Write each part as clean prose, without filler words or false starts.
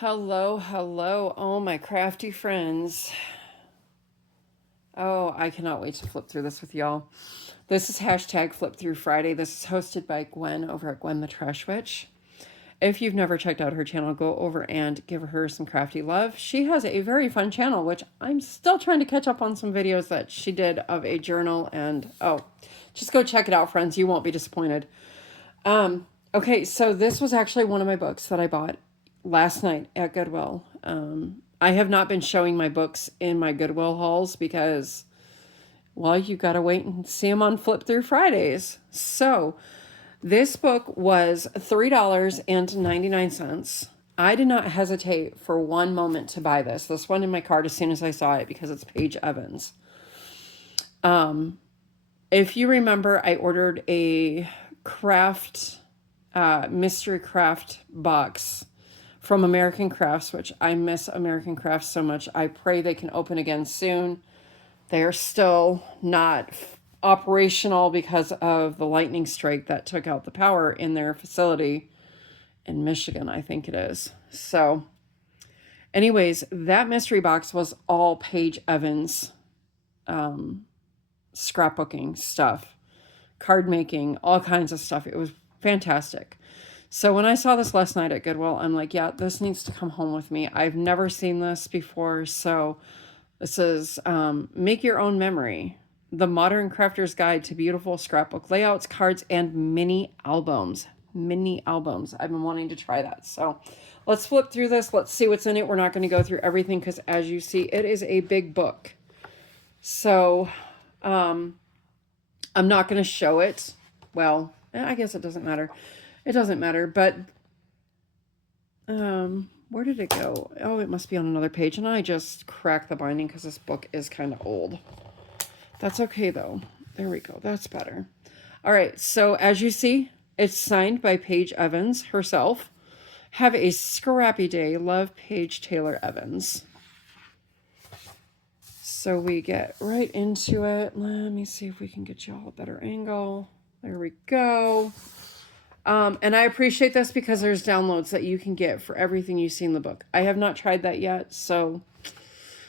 Hello, hello, all my crafty friends. Oh, I cannot wait to flip through this with y'all. This is hashtag Flip Through Friday. This is hosted by Gwen over at Gwen the Trash Witch. If you've never checked out her channel, go over and give her some crafty love. She has a very fun channel, which I'm still trying to catch up on some videos that she did of a journal. And just go check it out, friends. You won't be disappointed. Okay, so this was actually one of my books that I bought last night at Goodwill. I have not been showing my books in my Goodwill hauls because, well, you got to wait and see them on Flip Through Fridays. So this book was $3.99. I did not hesitate for one moment to buy this. This went in my cart as soon as I saw it because it's Paige Evans. If you remember, I ordered a mystery craft box from American Crafts, which I miss American Crafts so much. I pray they can open again soon. They are still not operational because of the lightning strike that took out the power in their facility in Michigan, I think it is. So anyways, that mystery box was all Paige Evans scrapbooking stuff, card making, all kinds of stuff. It was fantastic. So when I saw this last night at Goodwill, I'm like, yeah, this needs to come home with me. I've never seen this before. So this is Make Your Own Memory, The Modern Crafter's Guide to Beautiful Scrapbook Layouts, Cards, and Mini Albums. Mini albums. I've been wanting to try that. So let's flip through this. Let's see what's in it. We're not going to go through everything because, as you see, it is a big book. So I'm not going to show it. Well, I guess it doesn't matter. It doesn't matter, but where did it go? Oh, it must be on another page, and I just cracked the binding because this book is kind of old. That's okay, though. There we go. That's better. All right, so as you see, it's signed by Paige Evans herself. Have a scrappy day. Love, Paige Taylor Evans. So we get right into it. Let me see if we can get y'all a better angle. There we go. And I appreciate this because there's downloads that you can get for everything you see in the book. I have not tried that yet. So it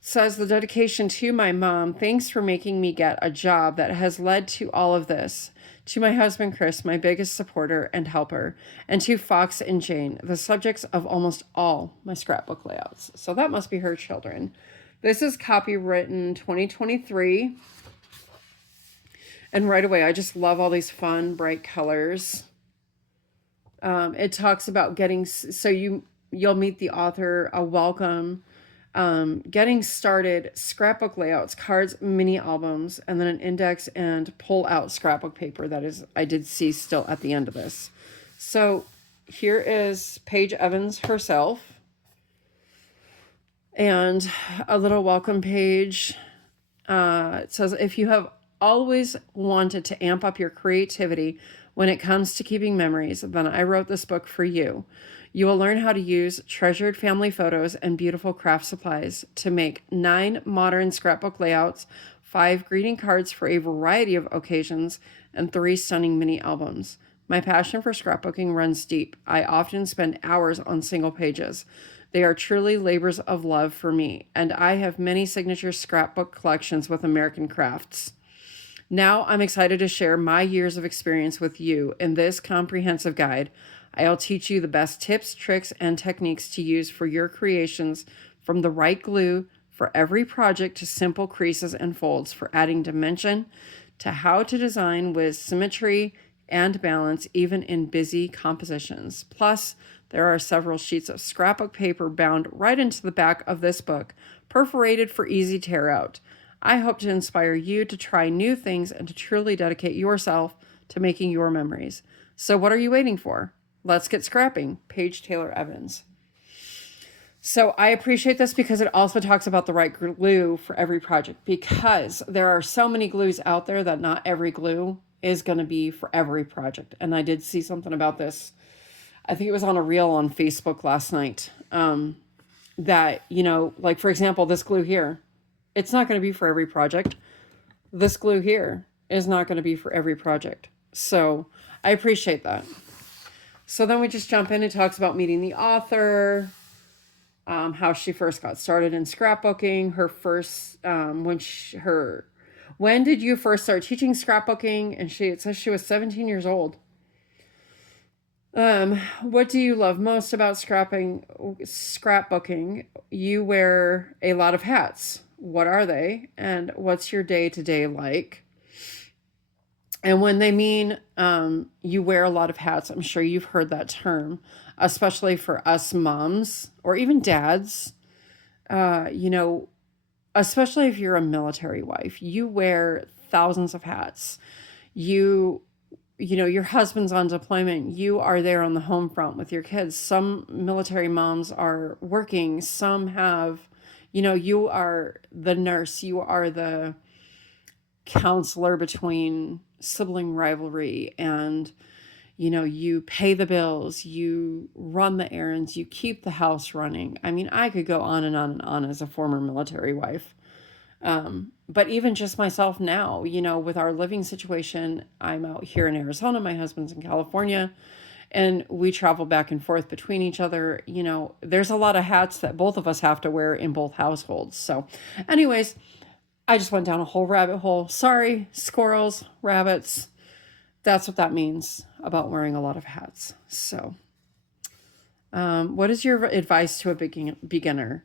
says, the dedication to my mom. Thanks for making me get a job that has led to all of this. To my husband, Chris, my biggest supporter and helper. And to Fox and Jane, the subjects of almost all my scrapbook layouts. So that must be her children. This is copywritten 2023. And right away, I just love all these fun, bright colors. It talks about you'll meet the author, a welcome, getting started, scrapbook layouts, cards, mini albums, and then an index and pull out scrapbook paper. That is, I did see still at the end of this. So here is Paige Evans herself, and a little welcome page. It says, if you have always wanted to amp up your creativity when it comes to keeping memories, then I wrote this book for you. You will learn how to use treasured family photos and beautiful craft supplies to make 9 modern scrapbook layouts, 5 greeting cards for a variety of occasions, and 3 stunning mini albums. My passion for scrapbooking runs deep. I often spend hours on single pages. They are truly labors of love for me, and I have many signature scrapbook collections with American Crafts. Now I'm excited to share my years of experience with you in this comprehensive guide. I'll teach you the best tips, tricks, and techniques to use for your creations, from the right glue for every project to simple creases and folds for adding dimension, to how to design with symmetry and balance even in busy compositions. Plus, there are several sheets of scrapbook paper bound right into the back of this book, perforated for easy tear out. I hope to inspire you to try new things and to truly dedicate yourself to making your memories. So what are you waiting for? Let's get scrapping. Paige Taylor Evans. So I appreciate this because it also talks about the right glue for every project, because there are so many glues out there that not every glue is going to be for every project. And I did see something about this. I think it was on a reel on Facebook last night. That, like, for example, this glue here, it's not going to be for every project. This glue here is not going to be for every project. So I appreciate that. So then we just jump in. It talks about meeting the author. how she first got started in scrapbooking, her first, when did you first start teaching scrapbooking? And it says she was 17 years old. What do you love most about scrapbooking? You wear a lot of hats. What are they? And what's your day to day like? And when they mean you wear a lot of hats, I'm sure you've heard that term, especially for us moms or even dads. You know, especially if you're a military wife, you wear thousands of hats. You you know, your husband's on deployment, you are there on the home front with your kids. Some military moms are working, some have, you know, you are the nurse, you are the counselor between sibling rivalry, and you know, you pay the bills, you run the errands, you keep the house running. I mean, I could go on and on and on as a former military wife. But even just myself now, you know, with our living situation, I'm out here in Arizona, my husband's in California, and we travel back and forth between each other. You know, there's a lot of hats that both of us have to wear in both households. So, anyways, I just went down a whole rabbit hole. Sorry, squirrels, rabbits. That's what that means about wearing a lot of hats. So, what is your advice to a beginner?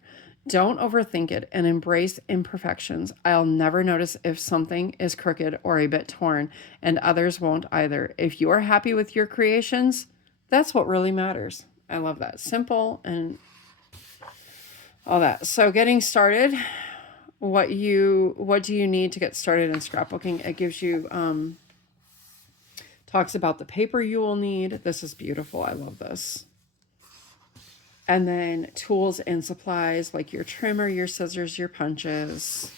Don't overthink it and embrace imperfections. I'll never notice if something is crooked or a bit torn, and others won't either. If you are happy with your creations, that's what really matters. I love that. Simple and all that. So getting started, what do you need to get started in scrapbooking? It gives you talks about the paper you will need. This is beautiful. I love this. And then tools and supplies like your trimmer, your scissors, your punches,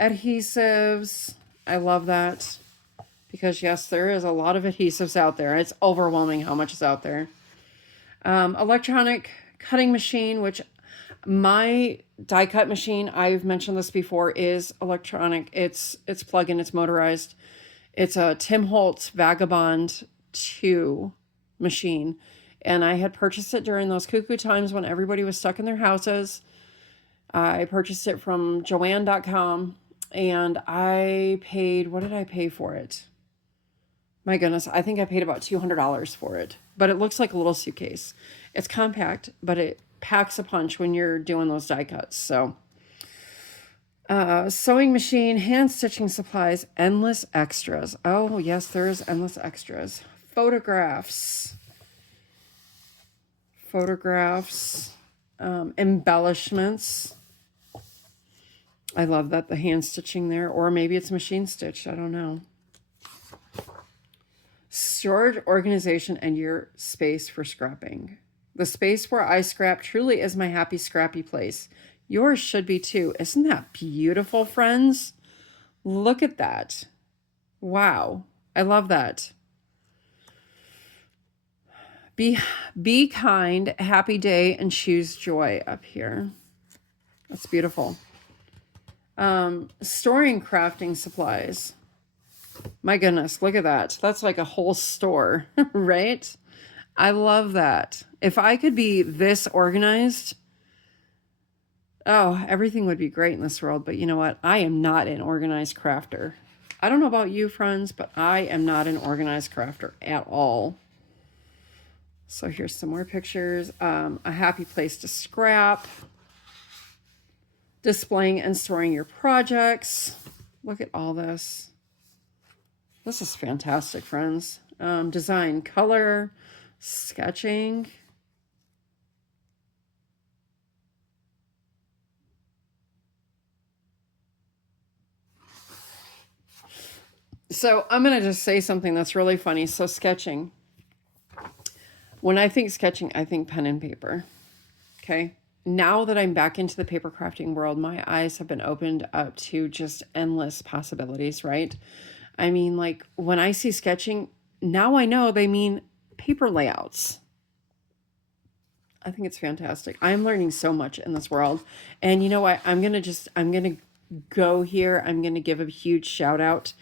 adhesives. I love that because yes, there is a lot of adhesives out there. It's overwhelming how much is out there. Electronic cutting machine, which my die cut machine, I've mentioned this before, is electronic. It's plug-in, it's motorized. It's a Tim Holtz Vagabond 2 machine. And I had purchased it during those cuckoo times when everybody was stuck in their houses. I purchased it from Joann.com, and I paid, what did I pay for it? My goodness, I think I paid about $200 for it. But it looks like a little suitcase. It's compact, but it packs a punch when you're doing those die cuts. So, sewing machine, hand stitching supplies, endless extras. Oh, yes, there's endless extras. Photographs, embellishments. I love that, the hand stitching there, or maybe it's machine stitched. I don't know. Storage, organization, and your space for scrapping. The space where I scrap truly is my happy, scrappy place. Yours should be too. Isn't that beautiful, friends? Look at that. Wow. I love that. Be kind, happy day, and choose joy up here. That's beautiful. Storing crafting supplies. My goodness, look at that. That's like a whole store, right? I love that. If I could be this organized, oh, everything would be great in this world. But you know what? I am not an organized crafter. I don't know about you, friends, but I am not an organized crafter at all. So here's some more pictures. A happy place to scrap. Displaying and storing your projects. Look at all this. This is fantastic, friends. Design, color, sketching. So I'm going to just say something that's really funny. So sketching. When I think sketching, I think pen and paper. Okay. Now that I'm back into the paper crafting world, my eyes have been opened up to just endless possibilities, right? I mean, like when I see sketching, now I know they mean paper layouts. I think it's fantastic. I'm learning so much in this world. And you know what? I'm going to go here. I'm going to give a huge shout out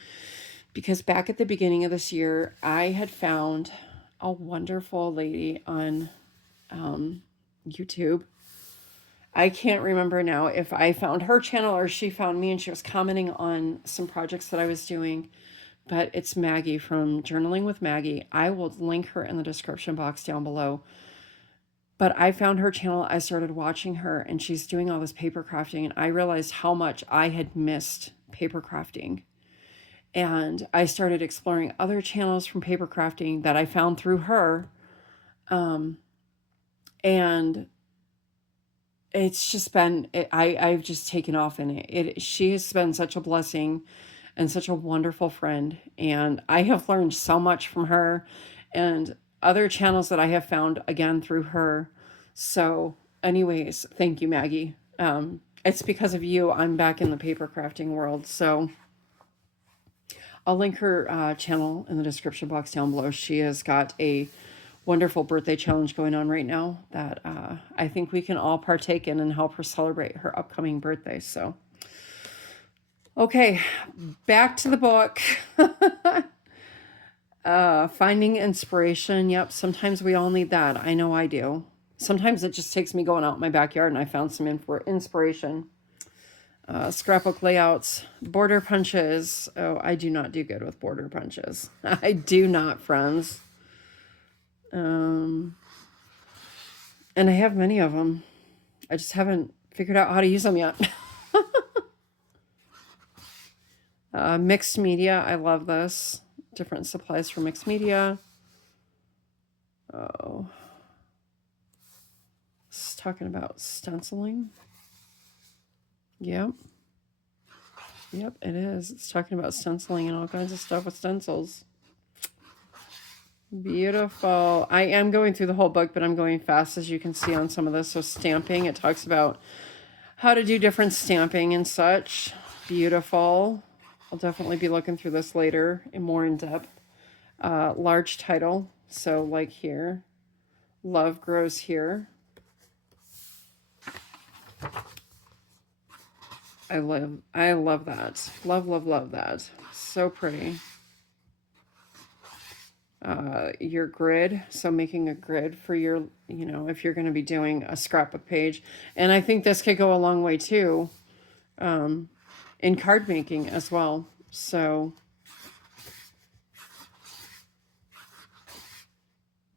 because back at the beginning of this year, I had found a wonderful lady on YouTube. I can't remember now if I found her channel or she found me and she was commenting on some projects that I was doing, but it's Maggie from Journaling with Maggie. I will link her in the description box down below. But I found her channel, I started watching her, and she's doing all this paper crafting, and I realized how much I had missed paper crafting. And I started exploring other channels from paper crafting that I found through her. And it's just been, I've just taken off in it. She has been such a blessing and such a wonderful friend. And I have learned so much from her and other channels that I have found again through her. So anyways, thank you, Maggie. It's because of you I'm back in the paper crafting world. So I'll link her channel in the description box down below. She has got a wonderful birthday challenge going on right now that I think we can all partake in and help her celebrate her upcoming birthday. So, okay, back to the book. Finding inspiration. Yep, sometimes we all need that. I know I do. Sometimes it just takes me going out in my backyard and I found some inspiration. Scrapbook layouts, border punches. Oh, I do not do good with border punches. I do not, friends. And I have many of them. I just haven't figured out how to use them yet. Mixed media. I love this. Different supplies for mixed media. Oh. It's talking about stenciling. Yep. Yep, it is. It's talking about stenciling and all kinds of stuff with stencils. Beautiful. I am going through the whole book, but I'm going fast, as you can see on some of this. So stamping, it talks about how to do different stamping and such. Beautiful. I'll definitely be looking through this later and more in depth. Large title. So like here, love grows here. I love that. Love that. So pretty. Your grid, so making a grid for your, if you're going to be doing a scrapbook page. And I think this could go a long way too, in card making as well. So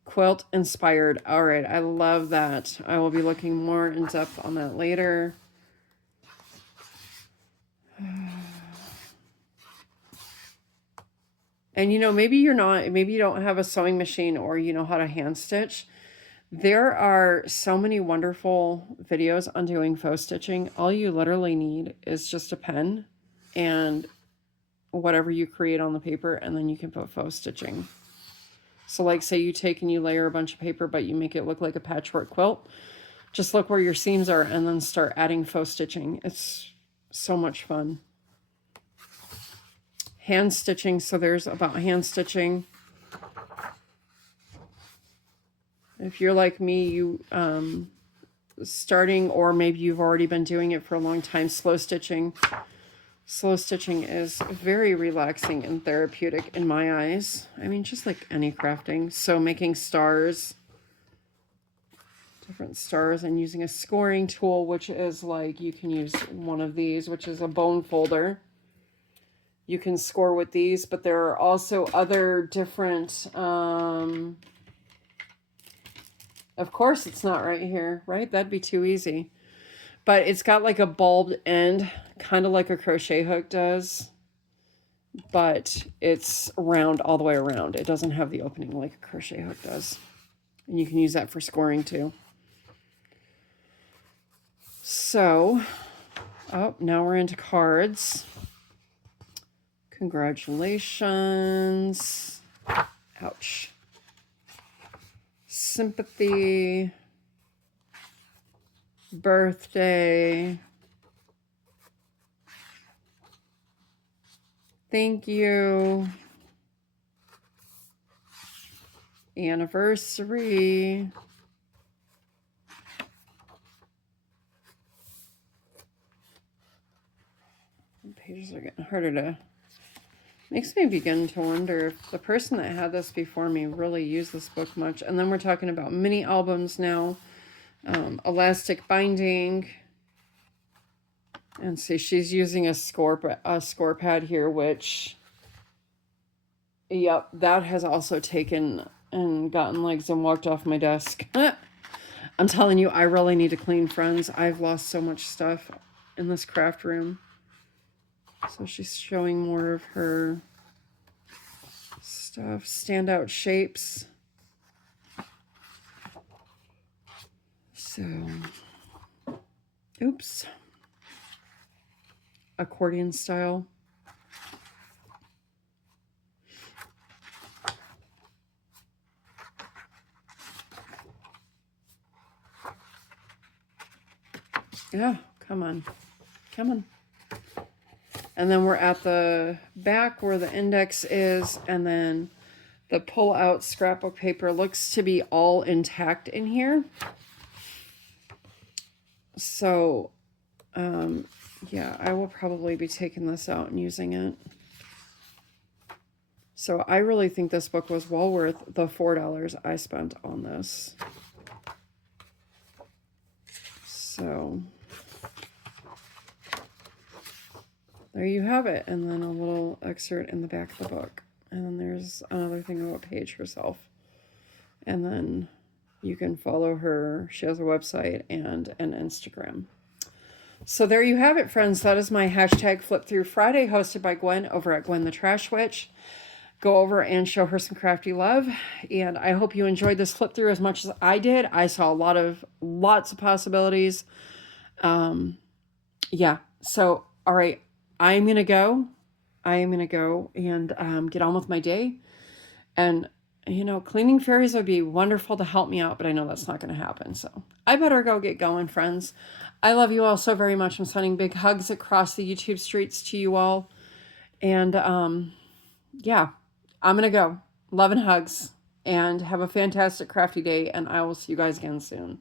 quilt inspired. All right, I love that. I will be looking more in depth on that later. And maybe you don't have a sewing machine or you know how to hand stitch. There are so many wonderful videos on doing faux stitching. All you literally need is just a pen and whatever you create on the paper, and then you can put faux stitching. So like say you take and you layer a bunch of paper, but you make it look like a patchwork quilt. Just look where your seams are and then start adding faux stitching. It's so much fun. Hand stitching. So there's about hand stitching. If you're like me, you starting, or maybe you've already been doing it for a long time, slow stitching. Slow stitching is very relaxing and therapeutic in my eyes. I mean, just like any crafting. So making stars, different stars, and using a scoring tool, which is like, you can use one of these, which is a bone folder. You can score with these, but there are also other different, of course it's not right here, right? That'd be too easy. But it's got like a bulbed end, kind of like a crochet hook does, but it's round all the way around. It doesn't have the opening like a crochet hook does. And you can use that for scoring too. So, now we're into cards. Congratulations. Ouch. Sympathy. Birthday. Thank you. Anniversary. Pages are getting harder to... Makes me begin to wonder if the person that had this before me really used this book much. And then we're talking about mini albums now. elastic binding. And see, she's using a score pad here, which, yep, that has also taken and gotten legs and walked off my desk. I'm telling you, I really need to clean, friends. I've lost so much stuff in this craft room. So she's showing more of her stuff, standout shapes. So, oops. Accordion style. Yeah, come on. Come on. And then we're at the back where the index is, and then the pull-out scrapbook paper looks to be all intact in here. So, yeah, I will probably be taking this out and using it. So I really think this book was well worth the $4 I spent on this. So there you have it. And then a little excerpt in the back of the book. And then there's another thing about Paige herself. And then you can follow her. She has a website and an Instagram. So there you have it, friends. That is my hashtag Flip Through Friday, hosted by Gwen over at Gwen the Trash Witch. Go over and show her some crafty love. And I hope you enjoyed this flip through as much as I did. I saw lots of possibilities. Yeah. So, all right. I'm going to go. I am going to go and get on with my day. And, you know, cleaning fairies would be wonderful to help me out, but I know that's not going to happen. So I better go get going, friends. I love you all so very much. I'm sending big hugs across the YouTube streets to you all. And, yeah, I'm going to go. Love and hugs. And have a fantastic crafty day. And I will see you guys again soon.